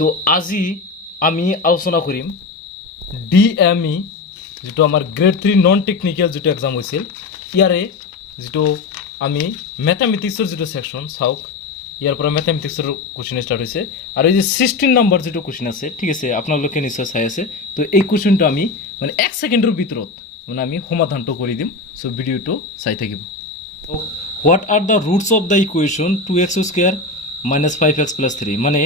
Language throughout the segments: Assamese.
তো আজি আমি আলোচনা কৰিম ডিএমই যেটো আমাৰ গ্ৰেড 3 নন টেকনিক্যাল যেটো এক্সাম হৈছিল ইয়াৰে যেটো আমি ম্যাথমেটিক্সৰ যেটো সেকশন চাওক ইয়াৰ পৰা ম্যাথমেটিক্সৰ কোশ্চেন স্টাৰ্ট হৈছে আৰু এই যে 16 নম্বৰ যেটো কোশ্চেন আছে ঠিক আছে আপোনালোকে নিশ্চয় চাই আছে তো এই কোশ্চেনটো আমি মানে 1 সেকেন্ডৰ ভিতৰত মানে আমি সমাধানটো কৰি দিম সো ভিডিওটো চাই থাকিব তো what are the roots of the equation 2x² - 5x + 3 মানে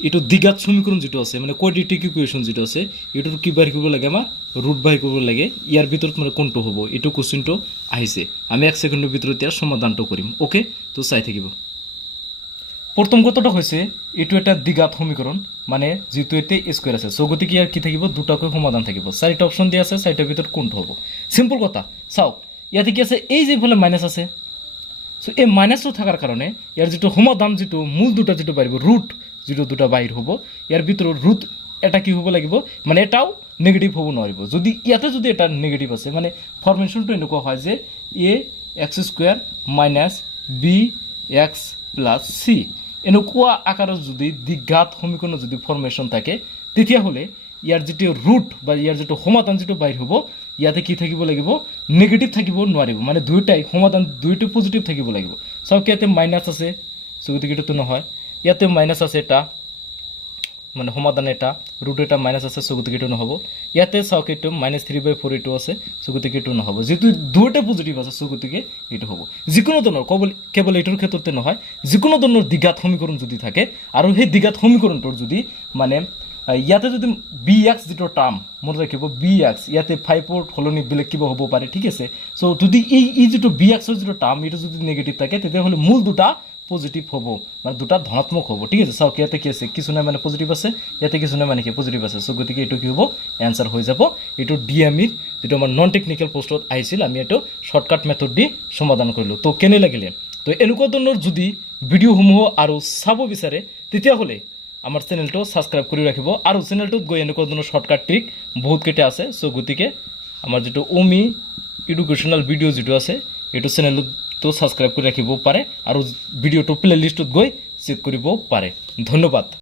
এটো দ্বিঘাত সমীকরণ যেটো আছে মানে কোয়াড্রেটিক ইকুয়েশন যেটো আছে এটোর কি বাহির কৰিব লাগে আমাৰ ৰুট বাহিৰ কৰিব লাগে ইয়াৰ ভিতৰত মানে কোনটো হ'ব এটো কোশ্চেনটো আহিছে আমি 1 সেকেন্ডৰ ভিতৰত ইয়াৰ সমাধানটো কৰিম ওকে তো চাই থাকিব প্রথম কথাটা হয়েছে এটো একটা দ্বিঘাত সমীকরণ মানে যেহেতু এতে স্কোয়ার আছে সো গতিকে ইয়ার কি থাকিব দুটাকৈ সমাধান থাকিব চাৰিটা অপশন দিয়া আছে চাৰিটাৰ ভিতৰত কোনটো হ'ব সিম্পল কথা চাওক ইয়াতে কি আছে এই যে ফলে মাইনাস আছে সো এই মাইনাসটো থাকার কারণে ইয়ার যেটো সমাধান যেটো মূল দুটা যেটো পারিব রুট যেটো দুটা বাহির হব ইয়ার ভিতৰত ৰুট এটা কি হব লাগিব মানে এটাও নেগেটিভ হব নোৱাৰিব যদি ইয়াতে যদি এটা নেগেটিভ আছে মানে ফৰমেশনটো এনেকুৱা হয় যে a(x² - bx + c এনেকুৱা আকাৰত যদি দ্বিঘাত সমীকৰণ যদি ফৰমেশন থাকে তেতিয়া হলে ইয়াৰ যেটো ৰুট বা ইয়াৰ যেটো সমাধান যেটো বাহিৰ হ'ব ইয়াতে কি থাকিব লাগিব নেগেটিভ থাকিব নোৱাৰিব মানে দুইটাই সমাধান দুইটা পজিটিভ থাকিব লাগিব সব ইয়াতে মাইনাস আছে সো গতিকে এটো নহয় ইয়াতে মাইনাস আছে এটা মানে সমাধান এটা রুট এটা মাইনাস আছে সো গতিকে এটো নহব ইয়াতে সক এটো -3/4 এটো আছে সো গতিকে এটো নহব যেহেতু দুইটা পজিটিভ আছে সো গতিকে এটো হ'ব যিকোনো ধৰণৰ কেৱল এটোৰ ক্ষেত্ৰতে নহয় যিকোনো ধৰণৰ দ্বিঘাত সমীকৰণ যদি থাকে আৰু সেই দ্বিঘাত সমীকৰণটোৰ যদি মানে ইয়াতে যদি bx যেটো টাৰ্ম মনে ৰাখিব bx ইয়াতে 5 ৰ সলনি বেলেগ কিবা হ'ব পাৰে ঠিক আছে সো যদি এই যেটো bx ৰ যেটো টার্ম এটো যদি নেগেটিভ থাকে তেতিয়া হলে মূল দুটা পজিটিভ হ'ব মানে দুটা ধনাত্মক হ'ব ঠিক আছে চাওক ইয়াতে কি আছে কিছু না মানে পজিটিভ আছে ইয়াতে কিছু না মানে কি পজিটিভ আছে সো গতিকে এটো কি হ'ব आंसर হৈ যাব এটো ডিএমই যেটো আমাৰ নন টেকনিক্যাল পোস্টত আহিছিল আমি এটো শৰ্টকাট মেথড দি সমাধান কৰিলো তো কেনে লাগিলে তো এনেকুৱা ধৰণৰ যদি ভিডিও সমূহ আৰু চাব বিচাৰে তেতিয়া হলে আমাৰ চ্যানেলটো সাবস্ক্ৰাইব কৰি ৰাখিব আৰু চ্যানেলটোত গৈ এনেকুৱা ধৰণৰ শৰ্টকাট ট্ৰিক বহুত কেইটা আছে সো গতিকে আমাৰ যেটো ওমি এডুকেশনাল ভিডিও যেটো আছে এটো চ্যানেলত তো সাবস্ক্ৰাইব কৰি ৰাখিব পাৰে আৰু ভিডিওটো প্লেলিষ্টত গৈ চেক কৰিব পাৰে ধন্যবাদ।